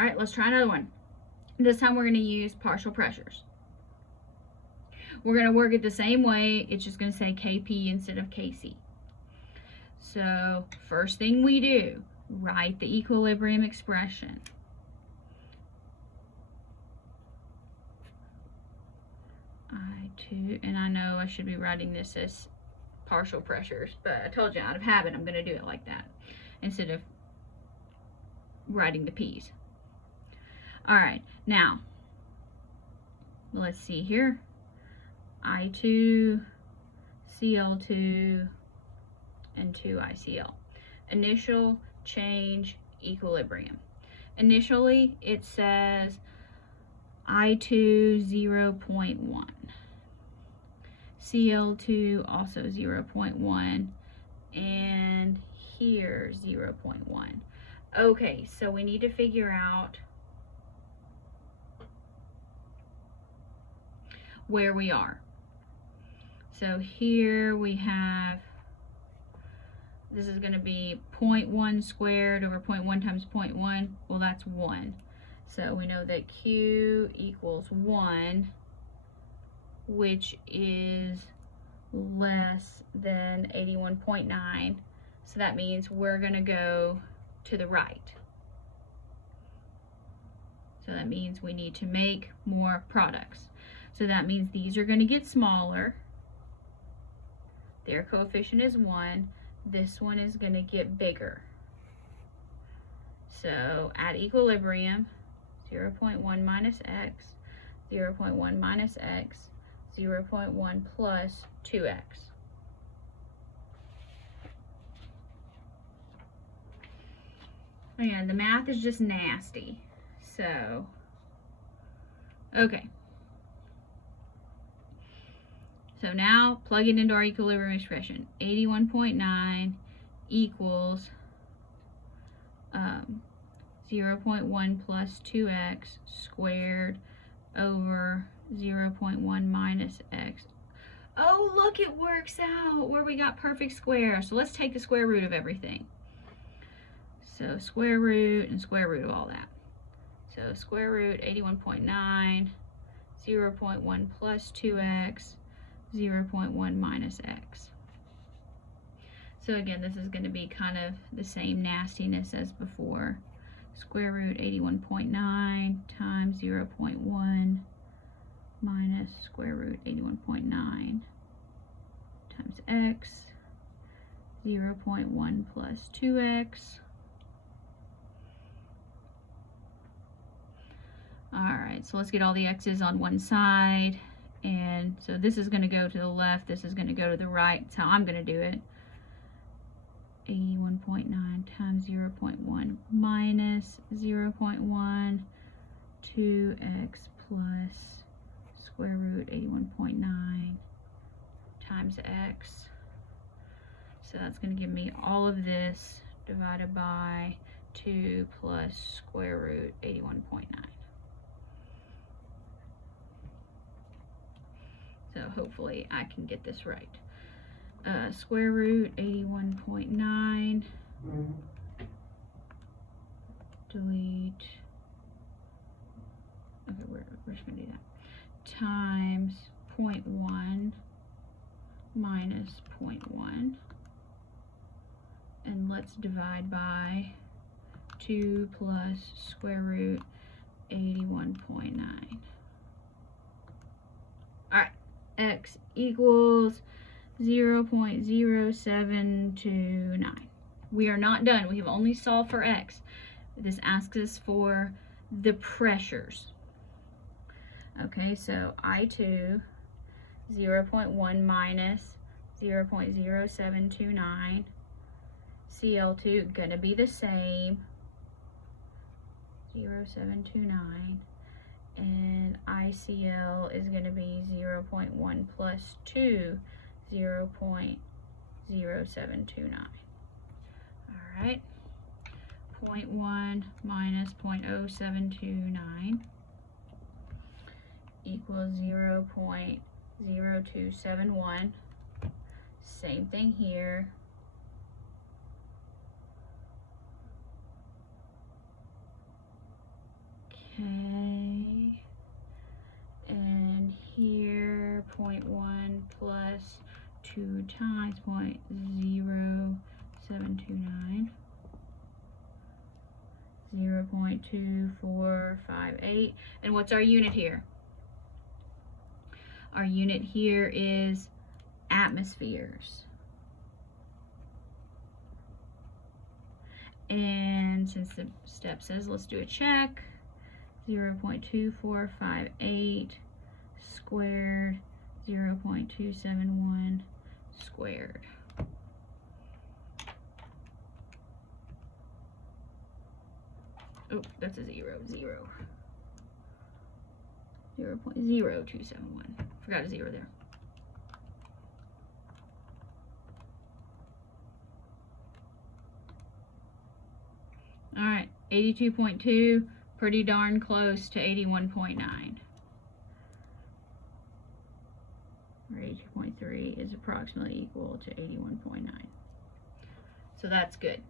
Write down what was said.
All right, let's try another one. This time we're going to use partial pressures. We're going to work it the same way. It's just going to say KP instead of KC. So first thing we do, write the equilibrium expression. I2, and I know I should be writing this as partial pressures, but I told you out of habit I'm going to do it like that instead of writing the P's. All right, now let's see here. I2, Cl2, and 2ICl. Initial change equilibrium. Initially, it says I2 0.1. Cl2 also 0.1. And here 0.1. Okay, so we need to figure out where we are. So here we have, this is going to be 0.1 squared over 0.1 times 0.1. Well, that's 1. So we know that Q equals 1, which is less than 81.9. So that means we're going to go to the right. So that means we need to make more products. So that means these are going to get smaller. Their coefficient is 1. This one is going to get bigger. So at equilibrium, 0.1 minus x, 0.1 minus x, 0.1 plus 2x. And the math is just nasty. So, okay. So now plug it into our equilibrium expression. 81.9 equals 0.1 plus 2x squared over 0.1 minus x. Oh, look, it works out where we got perfect square. So let's take the square root of everything. So square root and square root of all that. So square root 81.9, 0.1 plus 2x, 0.1 minus x. So again, this is going to be kind of the same nastiness as before. Square root 81.9 times 0.1 minus square root 81.9 times x, 0.1 plus 2x. Alright, so let's get all the x's on one side. And so this is going to go to the left, this is going to go to the right. That's how I'm going to do it. 81.9 times 0.1 minus 0.1, 2x plus square root 81.9 times x. So that's going to give me all of this divided by 2 plus square root 81.9. So hopefully I can get this right. Square root 81.9, delete, okay, we're just going to do that, times 0.1 minus 0.1, and let's divide by 2 plus square root 81.9. Alright, x equals 0.0729. We are not done. We have only solved for x. This asks us for the pressures. Okay, so I2, 0.1 minus 0.0729. Cl2 gonna be the same, 0.729. And ICl is going to be 0.1 plus 2, 0.0729. All right, 0.1 minus 0.0729 equals 0.0271. Same thing here. Okay. And here, 0.1 plus 2 times 0.0729. 0.2458. And what's our unit here? Our unit here is atmospheres. And since the step says let's do a check, 0.2458 squared, 0.271 squared. Oh, that's a 0.0271. Forgot a 0 there. All right, 82.2, pretty darn close to 81.9. Or 82.3 is approximately equal to 81.9. So that's good.